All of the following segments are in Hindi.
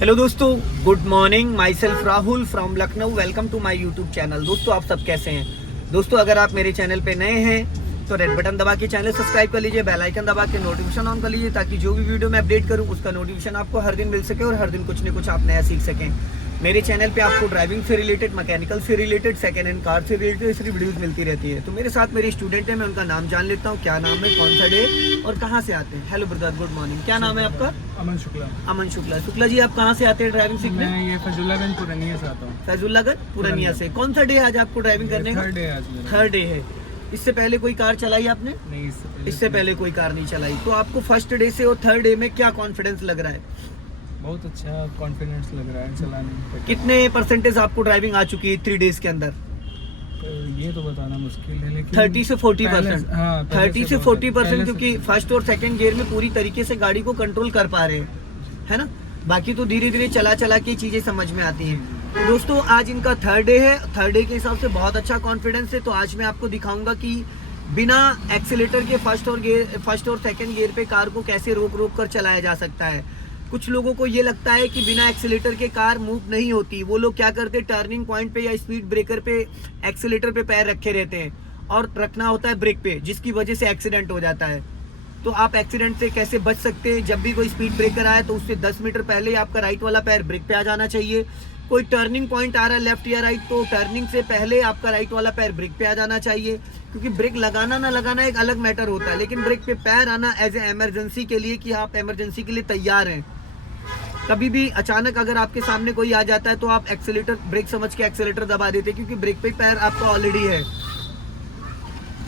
हेलो दोस्तों, good morning. My self Rahul from Lucknow. Welcome to my YouTube channel. दोस्तों, आप सब कैसे हैं? दोस्तों, अगर आप मेरे चैनल पे नए हैं तो रेड बटन दबा के चैनल सब्सक्राइब कर लीजिए, बेल आइकन दबा के नोटिफिकेशन ऑन कर लीजिए, ताकि जो भी वीडियो मैं अपडेट करूं उसका नोटिफिकेशन आपको हर दिन मिल सके और हर दिन कुछ न कुछ आप नया सीख सकें। मेरे चैनल पे आपको ड्राइविंग से रिलेटेड, मैकेनिकल से रिलेटेड, सेकंड हैंड कार से रिलेटेड सारी वीडियोस मिलती रहती है। तो मेरे साथ मेरे स्टूडेंट है, मैं उनका नाम जान लेता हूँ। क्या नाम है, कौन सा डे और कहाँ से आते हैं? Hello brother, good morning. क्या नाम है आपका? अमन शुक्ला। अमन शुक्ला। शुक्ला जी, आप कहाँ से आते हैं ड्राइविंग सीखने? मैं ये फैजुल्लागंज पुरानिया से आता हूँ। फैजुल्लागंज पुरानिया से। कौन सा डे है आज आपको ड्राइविंग करने का? थर्ड डे आज मेरा। थर्ड डे है। इससे पहले कोई कार चलाई आपने? नहीं, इससे पहले कोई कार नहीं चलाई। तो आपको फर्स्ट डे से और थर्ड डे में क्या कॉन्फिडेंस लग रहा है? बहुत अच्छा कॉन्फिडेंस लग रहा है चलाने में। कितने परसेंटेज आपको ड्राइविंग आ चुकी है 3 डेज के अंदर? तो ये तो बताना मुश्किल है, लेकिन 30 से 40%। हाँ, 30 से 40%, क्योंकि पहले से। फर्स्ट और सेकंड गियर में पूरी तरीके से गाड़ी को कंट्रोल कर पा रहे हैं, है ना? बाकी तो धीरे धीरे चला चला के चीजें समझ में आती हैं। तो दोस्तों, आज इनका थर्ड डे है। थर्ड डे के हिसाब से बहुत अच्छा कॉन्फिडेंस है। तो आज मैं आपको दिखाऊंगा कि बिना एक्सीलेटर के फर्स्ट और सेकंड गियर पे कार को कैसे रोक रोक कर चलाया जा सकता है। कुछ लोगों को ये लगता है कि बिना एक्सीलेटर के कार मूव नहीं होती। वो लोग क्या करते हैं, टर्निंग पॉइंट पे या स्पीड ब्रेकर पे एक्सीलेटर पे पैर रखे रहते हैं और रखना होता है ब्रेक पे, जिसकी वजह से एक्सीडेंट हो जाता है। तो आप एक्सीडेंट से कैसे बच सकते हैं? जब भी कोई स्पीड ब्रेकर आए तो उससे 10 मीटर पहले आपका राइट वाला पैर ब्रेक पे आ जाना चाहिए। कोई टर्निंग पॉइंट आ रहा है लेफ्ट या राइट, तो टर्निंग से पहले आपका राइट वाला पैर ब्रेक पे आ जाना चाहिए। क्योंकि ब्रेक लगाना ना लगाना एक अलग मैटर होता है, लेकिन ब्रेक पे पैर आना एज ए इमरजेंसी के लिए, कि आप इमरजेंसी के लिए तैयार हैं। कभी भी अचानक अगर आपके सामने कोई आ जाता है तो आप एक्सीलेटर ब्रेक समझ के एक्सीलेटर दबा देते हैं, क्योंकि ब्रेक पे पैर आपका ऑलरेडी है।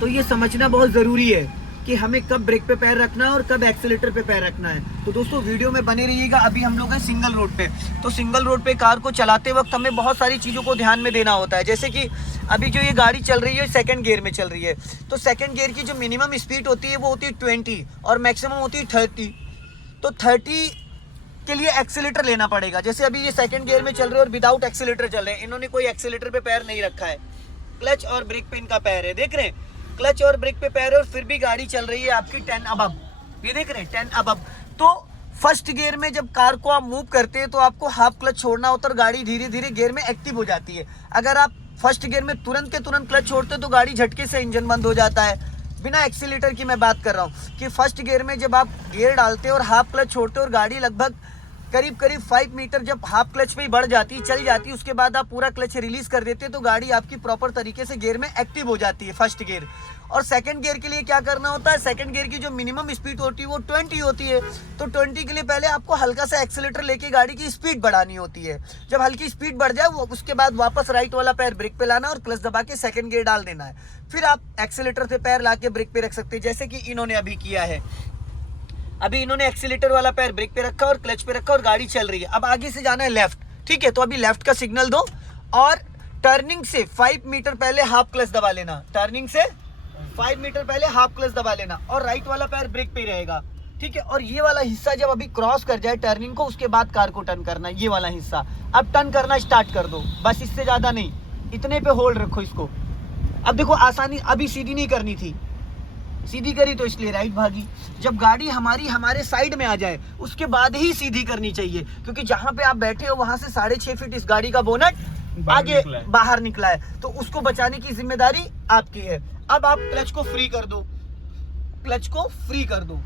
तो ये समझना बहुत जरूरी है कि हमें कब ब्रेक पे पैर रखना है और कब एक्सीलेटर पे पैर रखना है। तो दोस्तों, वीडियो में बने रहिएगा। अभी हम लोग हैं सिंगल रोड पे। तो सिंगल रोड पे कार को चलाते वक्त हमें बहुत सारी चीज़ों को ध्यान में देना होता है। जैसे कि अभी जो ये गाड़ी चल रही है सेकंड गियर में चल रही है, तो सेकंड गियर की जो मिनिमम स्पीड होती है वो होती है 20 और मैक्सिमम होती है 30। तो 30 के लिए एक्सीलेटर लेना पड़ेगा। जैसे अभी ये सेकंड गियर में चल रहे हैं और विदाउट एक्सीलेटर चल रहे हैं। इन्होंने कोई एक्सीलेटर पे पैर नहीं रखा है, क्लच और ब्रेक पे इनका पैर है। देख रहे हैं, क्लच और ब्रेक पे पैर है और फिर भी गाड़ी चल रही है आपकी 10 अबव। ये देख रहे हैं 10 अबव। तो फर्स्ट गियर में जब कार को आप मूव करते हैं तो आपको हाफ क्लच छोड़ना होता है और गाड़ी धीरे धीरे गियर में एक्टिव हो जाती है। अगर आप फर्स्ट गियर में तुरंत के तुरंत क्लच छोड़ते तो गाड़ी झटके से इंजन बंद हो जाता है। बिना एक्सीलेटर की मैं बात कर रहा हूँ कि फर्स्ट गियर में जब आप गियर डालते हैं और हाफ क्लच छोड़ते हो और गाड़ी लगभग करीब 5 मीटर जब हाफ क्लच पे ही बढ़ जाती है, चल जाती है, उसके बाद आप पूरा क्लच रिलीज कर देते हैं तो गाड़ी आपकी प्रॉपर तरीके से गियर में एक्टिव हो जाती है, फर्स्ट गियर। और सेकंड गियर के लिए क्या करना होता है, सेकंड गियर की जो मिनिमम स्पीड होती है वो 20 होती है। तो 20 के लिए पहले आपको हल्का सा एक्सीलेटर लेके गाड़ी की स्पीड बढ़ानी होती है। जब हल्की स्पीड बढ़ जाए वो उसके बाद वापस राइट वाला पैर ब्रेक पे लाना और क्लच दबा के सेकंड गियर डाल देना है। फिर आप एक्सीलेटर से पैर ला के ब्रेक पे रख सकते हैं, जैसे कि इन्होंने अभी किया है। अभी इन्होंने एक्सीलेटर वाला पैर ब्रेक पे रखा और क्लच पे रखा और गाड़ी चल रही है। अब आगे से जाना है लेफ्ट, ठीक है? तो अभी लेफ्ट का सिग्नल दो और टर्निंग से 5 मीटर पहले हाफ क्लच दबा लेना। टर्निंग से 5 मीटर पहले हाफ क्लच दबा लेना और राइट वाला पैर ब्रेक पे ही रहेगा, ठीक है? और ये वाला हिस्सा जब अभी क्रॉस कर जाए टर्निंग को, उसके बाद कार को टर्न करना है। ये वाला हिस्सा अब टर्न करना स्टार्ट कर दो, बस इससे ज्यादा नहीं, इतने पे होल्ड रखो इसको। अब देखो आसानी, अभी सीधी नहीं करनी थी, सीधी करी तो इसलिए राइट भागी। जब गाड़ी हमारे साइड में आ जाए उसके बाद ही सीधी करनी चाहिए, क्योंकि जहां पे आप बैठे हो वहां से 6.5 फीट इस गाड़ी का बोनट आगे बाहर निकला है, तो उसको बचाने की जिम्मेदारी आपकी है। अब आप क्लच को फ्री कर दो, क्लच को फ्री कर दो।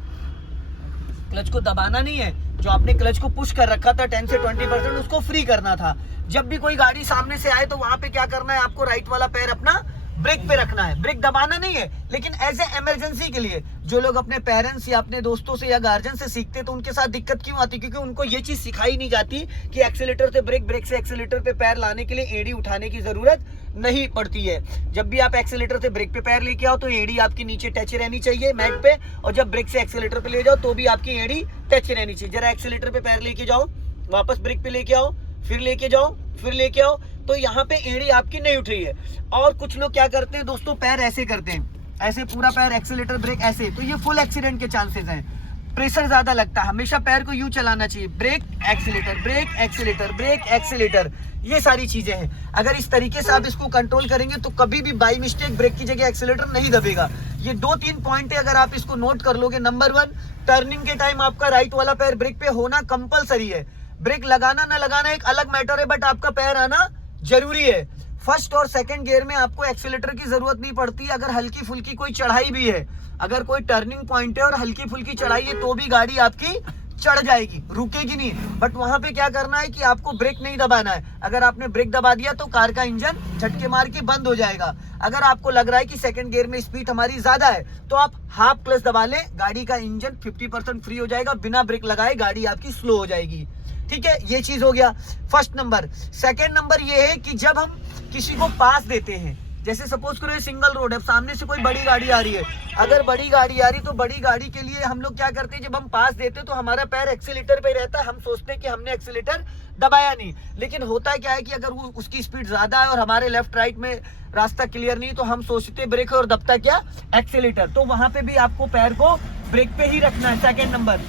क्लच को दबाना नहीं है, जो आपने क्लच को पुश कर रखा था 10 से 20% उसको फ्री करना था। जब भी कोई गाड़ी सामने से आए तो वहां पे क्या करना है, आपको राइट वाला पैर अपना ब्रेक पे रखना है। ब्रेक दबाना नहीं है, लेकिन एज ए इमरजेंसी के लिए। जो लोग अपने पेरेंट्स या अपने दोस्तों से या गार्जियन से सीखते तो उनके साथ दिक्कत क्यों आती, क्योंकि उनको ये चीज सिखाई नहीं जाती कि एक्सीलेटर से ब्रेक, ब्रेक से एक्सीलेटर पे पैर लाने के लिए एड़ी उठाने की जरूरत नहीं पड़ती है। जब भी आप एक्सीलेटर से ब्रेक पे पैर लेके आओ तो एड़ी आपकी नीचे टच रहनी चाहिए मैट पे, और जब ब्रेक से एक्सीलेटर पे ले जाओ तो भी आपकी एड़ी टच रहनी चाहिए। जरा एक्सीलेटर पे पैर लेके जाओ, वापस ब्रेक पे लेके आओ, फिर लेके जाओ, फिर लेके आओ, तो यहाँ पे एड़ी आपकी नहीं उठ रही है। और कुछ लोग क्या करते हैं दोस्तों, पैर ऐसे करते हैं, ऐसे पूरा पैर एक्सीलेटर ब्रेक ऐसे, तो ये फुल एक्सीडेंट के चांसेस हैं। प्रेशर ज्यादा लगता है। हमेशा पैर को यूं चलाना चाहिए, break accelerator, break accelerator, break accelerator, ये सारी चीजें हैं। अगर इस तरीके से आप इसको कंट्रोल करेंगे तो कभी भी बाई मिस्टेक ब्रेक की जगह एक्सीलेटर नहीं दबेगा। ये 2-3 पॉइंट है, अगर आप इसको नोट कर लोगे। नंबर 1, टर्निंग के टाइम आपका राइट वाला पैर ब्रेक पे होना कंपलसरी है। ब्रेक लगाना ना लगाना एक अलग मैटर है, बट आपका पैर आना जरूरी है। फर्स्ट और सेकंड गियर में आपको एक्सीलेटर की जरूरत नहीं पड़ती। अगर हल्की फुल्की कोई चढ़ाई भी है, अगर कोई टर्निंग पॉइंट है और हल्की फुल्की चढ़ाई है, तो भी गाड़ी आपकी चढ़ जाएगी, रुकेगी नहीं। बट वहां पे क्या करना है कि आपको ब्रेक नहीं दबाना है। अगर आपने ब्रेक दबा दिया तो कार का इंजन झटके मार के बंद हो जाएगा। अगर आपको लग रहा है कि सेकंड गियर में स्पीड हमारी ज्यादा है, तो आप हाफ क्लच दबा लें, गाड़ी का इंजन 50% फ्री हो जाएगा, बिना ब्रेक लगाए गाड़ी आपकी स्लो हो जाएगी। ठीक है, ये चीज हो गया फर्स्ट नंबर। सेकंड नंबर ये है कि जब हम किसी को पास देते हैं, जैसे सपोज करो ये सिंगल रोड है, सामने से कोई बड़ी गाड़ी आ रही है, अगर बड़ी गाड़ी आ रही तो बड़ी गाड़ी के लिए हम लोग क्या करते हैं, जब हम पास देते हैं तो हमारा पैर एक्सीलेटर पे रहता है, हम सोचते हैं कि हमने एक्सीलेटर दबाया नहीं। लेकिन होता क्या है कि अगर उसकी स्पीड ज्यादा है और हमारे लेफ्ट राइट में रास्ता क्लियर नहीं, तो हम सोचते ब्रेक और दबता क्या, एक्सीलेटर। तो वहां पे भी आपको पैर को ब्रेक पे ही रखना है। सेकेंड नंबर,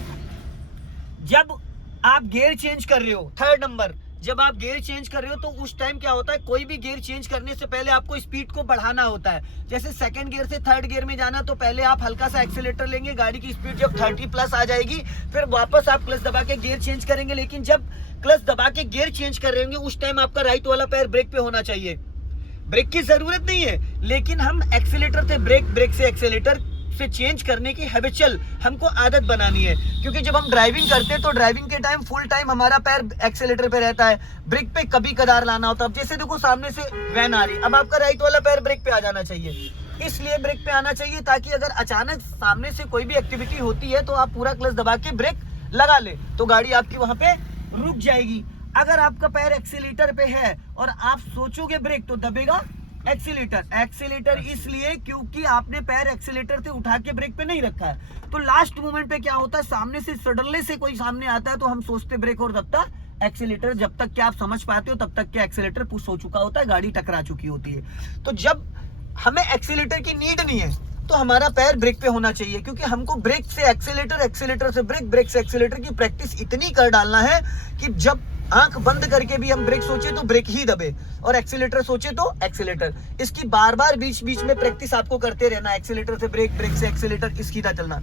जब आप गियर चेंज कर रहे हो, थर्ड नंबर, जब आप गियर चेंज कर रहे हो तो उस टाइम क्या होता है, कोई भी गियर चेंज करने से पहले आपको स्पीड को बढ़ाना होता है। जैसे सेकंड गियर से थर्ड गियर में जाना, तो पहले आप हल्का सा एक्सीलेटर लेंगे, गाड़ी की स्पीड जब 30+ आ जाएगी, फिर वापस आप क्लच दबा के गियर चेंज करेंगे। लेकिन जब क्लच दबा के गियर चेंज कर रहे होंगे, उस टाइम आपका राइट वाला पैर ब्रेक पे होना चाहिए। ब्रेक की जरूरत नहीं है, लेकिन हम एक्सीलेटर से ब्रेक, ब्रेक से एक्सीलेटर से चेंज करने की हैबिचुअल हमको आदत बनानी है। क्योंकि जब हम ड्राइविंग करते हैं तो ड्राइविंग के टाइम फुल टाइम हमारा पैर एक्सीलेटर पे रहता है, ब्रेक पे कभी कदार लाना होता है। अब जैसे देखो सामने से वैन आ रही, अब आपका राइट वाला पैर ब्रेक पे आ जाना चाहिए, इसलिए ब्रेक पे आना चाहिए ताकि अगर अचानक सामने से कोई भी एक्टिविटी होती है तो आप पूरा क्लच दबा के ब्रेक लगा ले, तो गाड़ी आपकी वहां पे रुक जाएगी। अगर आपका पैर एक्सीलेटर पे है और आप सोचोगे ब्रेक, तो दबेगा एक्सीलेटर। एक्सीलेटर इसलिए क्योंकि आपने पैर एक्सीलेटर से उठा के ब्रेक पे नहीं रखा है। तो लास्ट मोमेंट पे क्या होता है, सामने से सडनली से कोई सामने आता है तो हम सोचते ब्रेक और दबता एक्सीलेटर। जब तक कि आप समझ पाते हो तब तक के एक्सीलेटर पुश हो चुका होता है, गाड़ी टकरा चुकी होती है। तो जब हमें एक्सीलेटर की नीड नहीं है तो हमारा पैर ब्रेक पे होना चाहिए, क्योंकि हमको ब्रेक से एक्सीलेटर, एक्सीलेटर से ब्रेक, ब्रेक से एक्सीलेटर की प्रैक्टिस इतनी कर डालना है कि जब आंख बंद करके भी हम ब्रेक सोचे तो ब्रेक ही दबे और एक्सीलेटर सोचे तो एक्सीलेटर। इसकी बार बार बीच बीच में प्रैक्टिस आपको करते रहना, एक्सीलेटर से ब्रेक, ब्रेक से एक्सीलेटर, इसकी तरह चलना।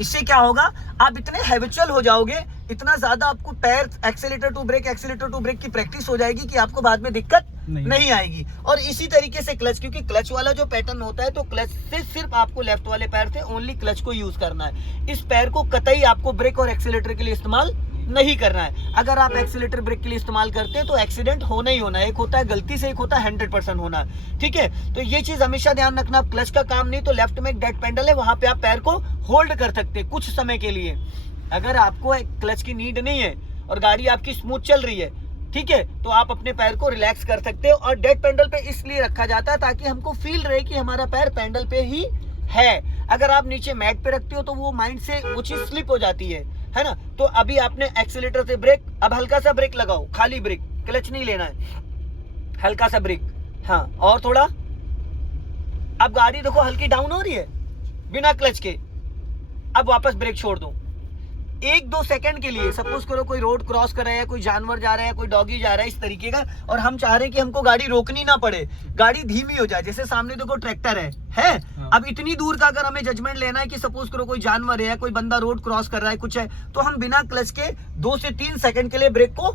इससे क्या होगा, आप इतने हैबिचुअल हो जाओगे, इतना ज्यादा आपको पैर accelerator to break, accelerator to break की प्रैक्टिस हो जाएगी कि आपको बाद में दिक्कत नहीं आएगी। और इसी तरीके से क्लच, क्योंकि क्लच वाला जो पैटर्न होता है, तो क्लच से सिर्फ आपको लेफ्ट वाले पैर से ओनली क्लच को यूज करना है। इस पैर को कतई आपको ब्रेक और एक्सीलेटर के लिए इस्तेमाल नहीं करना है। अगर आप एक्सीलेटर ब्रेक के लिए इस्तेमाल करते हैं तो एक्सीडेंट होना ही होना है। एक होता है गलती से, एक होता है 100% होना। ठीक है, तो ये चीज हमेशा ध्यान रखना। क्लच का काम नहीं तो लेफ्ट में एक डेड पेडल है, वहां पे आप पैर को होल्ड कर सकते हैं कुछ समय के लिए। अगर आपको क्लच की नीड नहीं है और गाड़ी आपकी स्मूथ चल रही है, ठीक है, तो आप अपने पैर को रिलैक्स कर सकते हो। और डेड पेडल पे इसलिए रखा जाता है ताकि हमको फील रहे कि हमारा पैर पेडल पे ही है। अगर आप नीचे मैट पे रखते हो तो वो माइंड से वो चीज स्लिप हो जाती है ना। तो अभी आपने एक्सीलेटर से ब्रेक, अब हल्का सा ब्रेक लगाओ, खाली ब्रेक, क्लच नहीं लेना है, हल्का सा ब्रेक, हाँ, और थोड़ा। अब गाड़ी देखो हल्की डाउन हो रही है बिना क्लच के, अब वापस ब्रेक छोड़ दो 1-2 सेकंड के लिए। सपोज करो कोई रोड क्रॉस कर रहा है, कोई जानवर जा रहा है, कोई डॉगी जा रहा है, इस तरीके का, और हम चाह रहे हैं कि हमको गाड़ी रोकनी ना पड़े, गाड़ी धीमी हो जाए। जैसे सामने देखो ट्रैक्टर है हाँ। अब इतनी दूर का अगर हमें जजमेंट लेना है कि सपोज करो कोई जानवर है, कोई बंदा रोड क्रॉस कर रहा है, कुछ है, तो हम बिना क्लच के 2 से 3 सेकंड के लिए ब्रेक को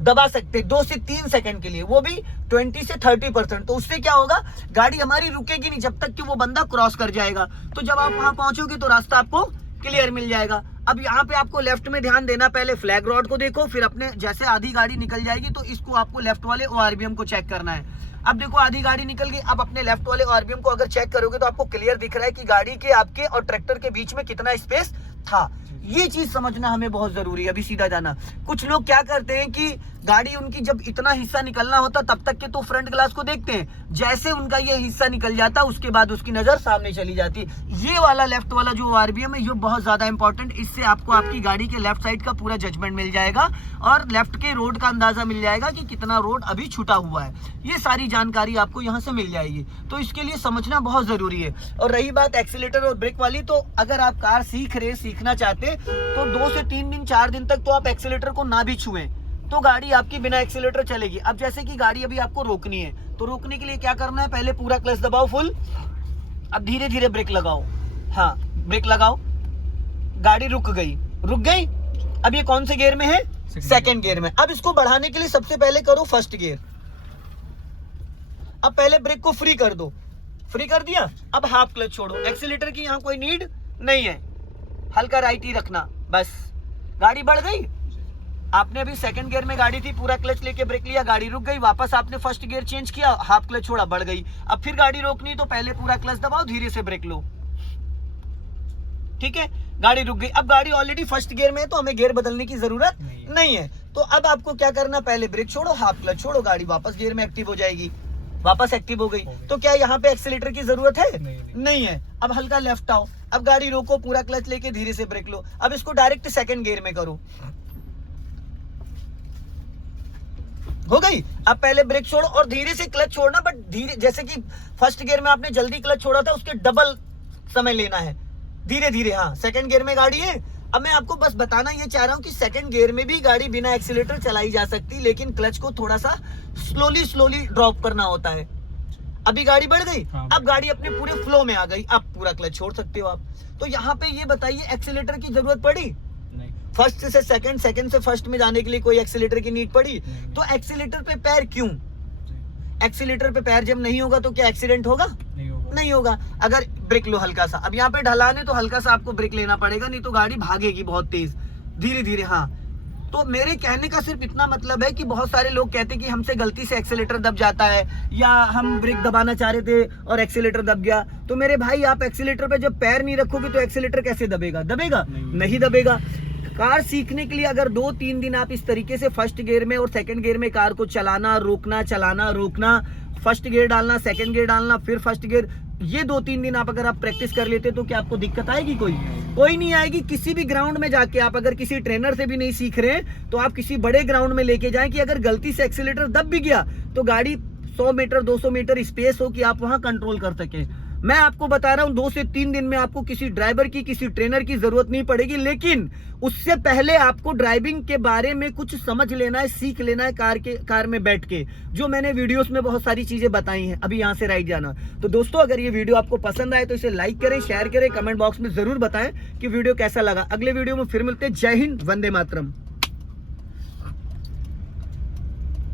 दबा सकते हैं। 2 से 3 सेकंड के लिए, वो भी 20 से 30%। तो उससे क्या होगा, गाड़ी हमारी रुकेगी नहीं जब तक कि वो बंदा क्रॉस कर जाएगा। तो जब आप वहां पहुंचोगे तो रास्ता आपको क्लियर मिल जाएगा। अब यहाँ पे आपको लेफ्ट में ध्यान देना, पहले फ्लैग रॉड को देखो, फिर अपने जैसे आधी गाड़ी निकल जाएगी तो इसको आपको लेफ्ट वाले ORBM को चेक करना है। अब देखो आधी गाड़ी निकल गई, अब अपने लेफ्ट वाले ORBM को अगर चेक करोगे तो आपको क्लियर दिख रहा है कि गाड़ी के, आपके और ट्रैक्टर के बीच में कितना स्पेस था। ये चीज समझना हमें बहुत जरूरी है। अभी सीधा जाना, कुछ लोग क्या करते हैं कि गाड़ी उनकी जब इतना हिस्सा निकलना होता तब तक के तो फ्रंट ग्लास को देखते हैं, जैसे उनका ये हिस्सा निकल जाता उसके बाद उसकी नजर सामने चली जाती। ये वाला लेफ्ट वाला जो ORBM है ये बहुत ज्यादा इंपॉर्टेंट, इससे आपको आपकी गाड़ी के लेफ्ट साइड का पूरा जजमेंट मिल जाएगा और लेफ्ट के रोड का अंदाजा मिल जाएगा कि कितना रोड अभी छूटा हुआ है। ये सारी जानकारी आपको यहाँ से मिल जाएगी, तो इसके लिए समझना बहुत जरूरी है। और रही बात एक्सीलेटर और ब्रेक वाली, तो अगर आप कार सीखना चाहते तो 2 से 3 दिन 4 दिन तक तो आप एक्सीलेटर को ना भी छुएं तो गाड़ी आपकी बिना एक्सीलेटर चलेगी। अब जैसे कि गाड़ी अभी आपको रोकनी है, तो रोकने के लिए क्या करना है, पहले पूरा क्लच दबाओ फुल, अब धीरे धीरे ब्रेक लगाओ, हाँ ब्रेक लगाओ, गाड़ी रुक गई, अब ये कौन से गियर में है? सेकंड गियर में। अब इसको बढ़ाने के लिए सबसे पहले करो फर्स्ट गियर। अब पहले ब्रेक को फ्री कर दो, फ्री कर दिया, अब हाफ क्लच छोड़ो। एक्सीलेटर की यहाँ कोई नीड नहीं है, हल्का राइट ही रखना बस। गाड़ी बढ़ गई। आपने अभी सेकंड गियर में गाड़ी थी, पूरा क्लच लेके ब्रेक लिया, गाड़ी रुक गई, वापस आपने फर्स्ट गियर चेंज किया, हाफ क्लच छोड़ा, बढ़ गई। अब फिर गाड़ी रोकनी तो पहले पूरा क्लच दबाओ, धीरे से ब्रेक लो, ठीक है। गाड़ी रुक गई। अब गाड़ी ऑलरेडी फर्स्ट गियर में है तो हमें गियर बदलने की जरूरत नहीं है। तो अब आपको क्या करना, पहले ब्रेक छोड़ो, हाफ क्लच छोड़ो, गाड़ी वापस गियर में एक्टिव हो जाएगी, वापस एक्टिव हो गई। तो क्या यहाँ पे एक्सीलेटर की जरूरत है? नहीं है। अब हल्का लेफ्ट आओ, अब गाड़ी रोको, पूरा क्लच लेके धीरे से ब्रेक लो। अब इसको डायरेक्ट सेकंड गियर में करो, हो गई। अब पहले ब्रेक छोड़ो और धीरे से क्लच छोड़ना, बट धीरे, जैसे कि फर्स्ट गियर में आपने जल्दी क्लच छोड़ा था उसके डबल समय लेना है, धीरे धीरे। हाँ, सेकंड गियर में गाड़ी है। अब मैं आपको बस बताना ये चाह रहा हूं कि सेकंड गियर में भी गाड़ी बिना एक्सीलेटर चलाई जा सकती, लेकिन क्लच को थोड़ा सा स्लोली ड्रॉप करना होता है। अभी गाड़ी बढ़ गई, अब गाड़ी अपने पूरे फ्लो में आ गई, अब पूरा क्लच छोड़ सकते हो आप। तो यहाँ पे ये बताइए, एक्सीलेटर की जरूरत पड़ी? फर्स्ट से सेकंड, सेकंड से फर्स्ट में जाने के लिए कोई एक्सीलेटर की नीड पड़ी? तो एक्सीलेटर पे पैर क्यों? एक्सीलेटर पे पैर जब नहीं होगा तो क्या एक्सीडेंट होगा? नहीं होगा। अगर ब्रेक लो हल्का सा, अब यहाँ पे ढलान है तो हल्का सा आपको ब्रेक लेना पड़ेगा, नहीं तो गाड़ी भागेगी बहुत तेज, धीरे धीरे। हाँ, तो मेरे कहने का सिर्फ इतना मतलब है कि बहुत सारे लोग कहते हैं कि हमसे गलती से एक्सीलेटर दब जाता है, या हम ब्रेक दबाना चाह रहे थे और एक्सीलेटर दब गया। तो मेरे भाई, आप एक्सीलेटर पे जब पैर नहीं रखोगे तो एक्सीलेटर कैसे दबेगा? नहीं दबेगा। कार सीखने के लिए अगर 2-3 दिन आप इस तरीके से फर्स्ट गियर में और सेकंड गियर में कार को चलाना रोकना, चलाना रोकना, फर्स्ट गियर डालना, सेकंड गियर डालना, फिर फर्स्ट गियर, ये 2-3 दिन आप अगर आप प्रैक्टिस कर लेते तो क्या आपको दिक्कत आएगी? कोई नहीं आएगी। किसी भी ग्राउंड में जाके आप अगर किसी ट्रेनर से भी नहीं सीख रहे हैं तो आप किसी बड़े ग्राउंड में लेके जाएं कि अगर गलती से एक्सीलेटर दब भी गया तो गाड़ी 100 मीटर 200 मीटर स्पेस हो कि आप वहां कंट्रोल कर सके। मैं आपको बता रहा हूं 2 से 3 दिन में आपको किसी ड्राइवर की, किसी ट्रेनर की जरूरत नहीं पड़ेगी, लेकिन उससे पहले आपको ड्राइविंग के बारे में कुछ समझ लेना है, सीख लेना है कार में बैठ के, जो मैंने वीडियोस में बहुत सारी चीजें बताई हैं। अभी यहां से राइट जाना। तो दोस्तों, अगर ये वीडियो आपको पसंद आए तो इसे लाइक करें, शेयर करें, कमेंट बॉक्स में जरूर बताएं कि वीडियो कैसा लगा। अगले वीडियो में फिर मिलते हैं। जय हिंद, वंदे मातरम।